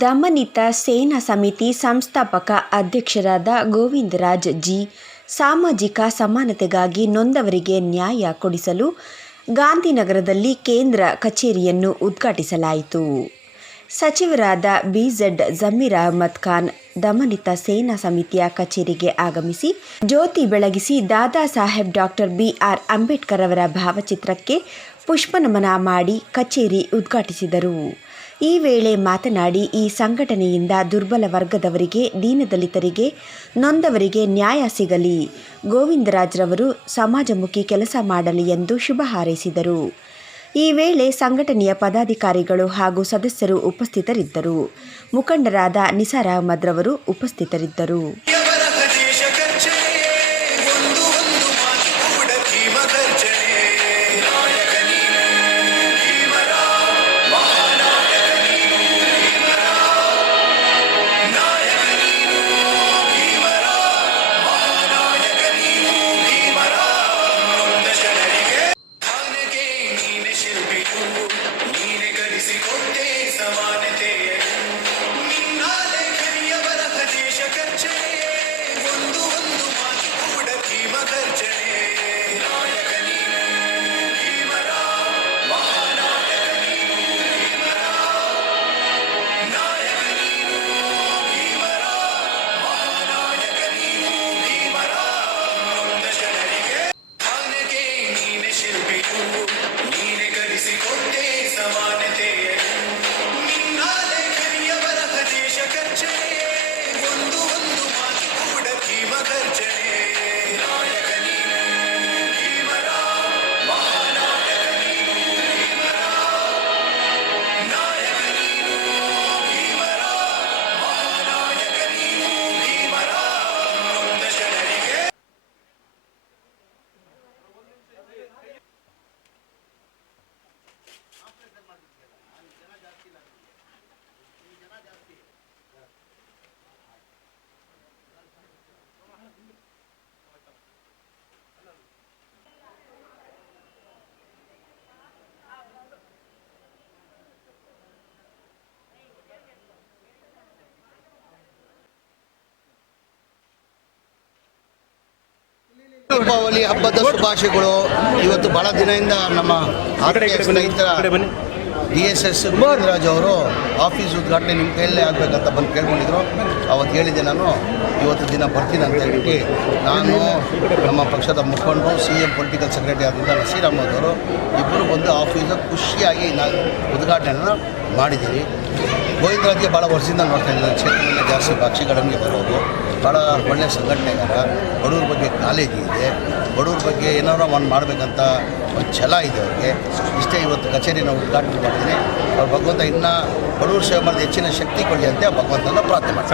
ದಮನಿತ ಸೇನಾ ಸಮಿತಿ ಸಂಸ್ಥಾಪಕ ಅಧ್ಯಕ್ಷರಾದ ಗೋವಿಂದರಾಜ್ ಜಿ ಸಾಮಾಜಿಕ ಸಮಾನತೆಗಾಗಿ ನೊಂದವರಿಗೆ ನ್ಯಾಯ ಕೊಡಿಸಲು ಗಾಂಧಿನಗರದಲ್ಲಿ ಕೇಂದ್ರ ಕಚೇರಿಯನ್ನು ಉದ್ಘಾಟಿಸಲಾಯಿತು. ಸಚಿವರಾದ ಬಿಝೆಡ್ ಜಮೀರ್ ಅಹಮದ್ ಖಾನ್ ದಮನಿತ ಸೇನಾ ಸಮಿತಿಯ ಕಚೇರಿಗೆ ಆಗಮಿಸಿ ಜ್ಯೋತಿ ಬೆಳಗಿಸಿ ದಾದಾ ಸಾಹೇಬ್ ಡಾಕ್ಟರ್ ಬಿಆರ್ ಅಂಬೇಡ್ಕರ್ ಅವರ ಭಾವಚಿತ್ರಕ್ಕೆ ಪುಷ್ಪನಮನ ಮಾಡಿ ಕಚೇರಿ ಉದ್ಘಾಟಿಸಿದರು. ಈ ವೇಳೆ ಮಾತನಾಡಿ, ಈ ಸಂಘಟನೆಯಿಂದ ದುರ್ಬಲ ವರ್ಗದವರಿಗೆ, ದೀನದಲಿತರಿಗೆ, ನೊಂದವರಿಗೆ ನ್ಯಾಯ ಸಿಗಲಿ. ಗೋವಿಂದರಾಜ್ರವರು ಸಮಾಜಮುಖಿ ಕೆಲಸ ಮಾಡಲಿ ಎಂದು ಶುಭ ಹಾರೈಸಿದರು. ಈ ವೇಳೆ ಸಂಘಟನೆಯ ಪದಾಧಿಕಾರಿಗಳು ಹಾಗೂ ಸದಸ್ಯರು ಉಪಸ್ಥಿತರಿದ್ದರು. ಮುಖಂಡರಾದ ನಿಸಾರ್ ಅಹಮದ್ರವರು ಉಪಸ್ಥಿತರಿದ್ದರು. del ದೀಪಾವಳಿ ಹಬ್ಬದ ಶುಭಾಶಯಗಳು. ಇವತ್ತು ಬಹಳ ದಿನದಿಂದ ನಮ್ಮ ಆತ್ಮೀಯ ಸ್ನೇಹಿತರ ಡಿ ಎಸ್ ಎಸ್ ಗೋವಿಂದರಾಜ್ ಅವರು ಆಫೀಸ್ ಉದ್ಘಾಟನೆ ನಿಮ್ಮ ಕೈಯಲ್ಲೇ ಆಗಬೇಕಂತ ಬಂದು ಕೇಳ್ಕೊಂಡಿದ್ರು. ಅವತ್ತು ಹೇಳಿದೆ ನಾನು ಇವತ್ತು ದಿನ ಬರ್ತೀನಿ ಅಂತ ಹೇಳ್ಬಿಟ್ಟು ನಾನು ನಮ್ಮ ಪಕ್ಷದ ಮುಖಂಡರು ಸಿ ಎಂ ಪೊಲಿಟಿಕಲ್ ಸೆಕ್ರೆಟರಿ ಆದಂಥ ನಸೀರ್ ಅಹಮದ್ ಅವರು ಇಬ್ಬರು ಬಂದು ಆಫೀಸು ಖುಷಿಯಾಗಿ ನಾನು ಉದ್ಘಾಟನೆಯನ್ನು ಮಾಡಿದ್ದೀವಿ. ಗೋವಿಂದರಾಜ್ಗೆ ಭಾಳ ವರ್ಷದಿಂದ ನೋಡ್ತಾ ಇದ್ದೀನಿ ಕ್ಷೇತ್ರದಲ್ಲಿ ಜಾಸ್ತಿ ಪಕ್ಷಿಗಳಿಗೆ ಬರೋದು. ಭಾಳ ಒಳ್ಳೆಯ ಸಂಘಟನೆಗಾರ ಬಡವ್ರ ಬಗ್ಗೆ ನಾಲೆಜ್ ಇದೆ. ಬಡವ್ರ ಬಗ್ಗೆ ಏನಾರ ಒಂದು ಮಾಡಬೇಕಂತ ಒಂದು ಛಲ ಇದೆ ಅವ್ರಿಗೆ. ಇಷ್ಟೇ ಇವತ್ತು ಕಚೇರಿನ ಉದ್ಘಾಟನೆ ಮಾಡಿದ್ದೀನಿ. ಅವ್ರು ಭಗವಂತ ಇನ್ನೂ ಬಡವ್ರ ಸೇವೆ ಮಾಡಿದ ಹೆಚ್ಚಿನ ಶಕ್ತಿ ಕೊಡಲಿ ಅಂತ ಭಗವಂತನ ಪ್ರಾರ್ಥನೆ ಮಾಡ್ತೀನಿ.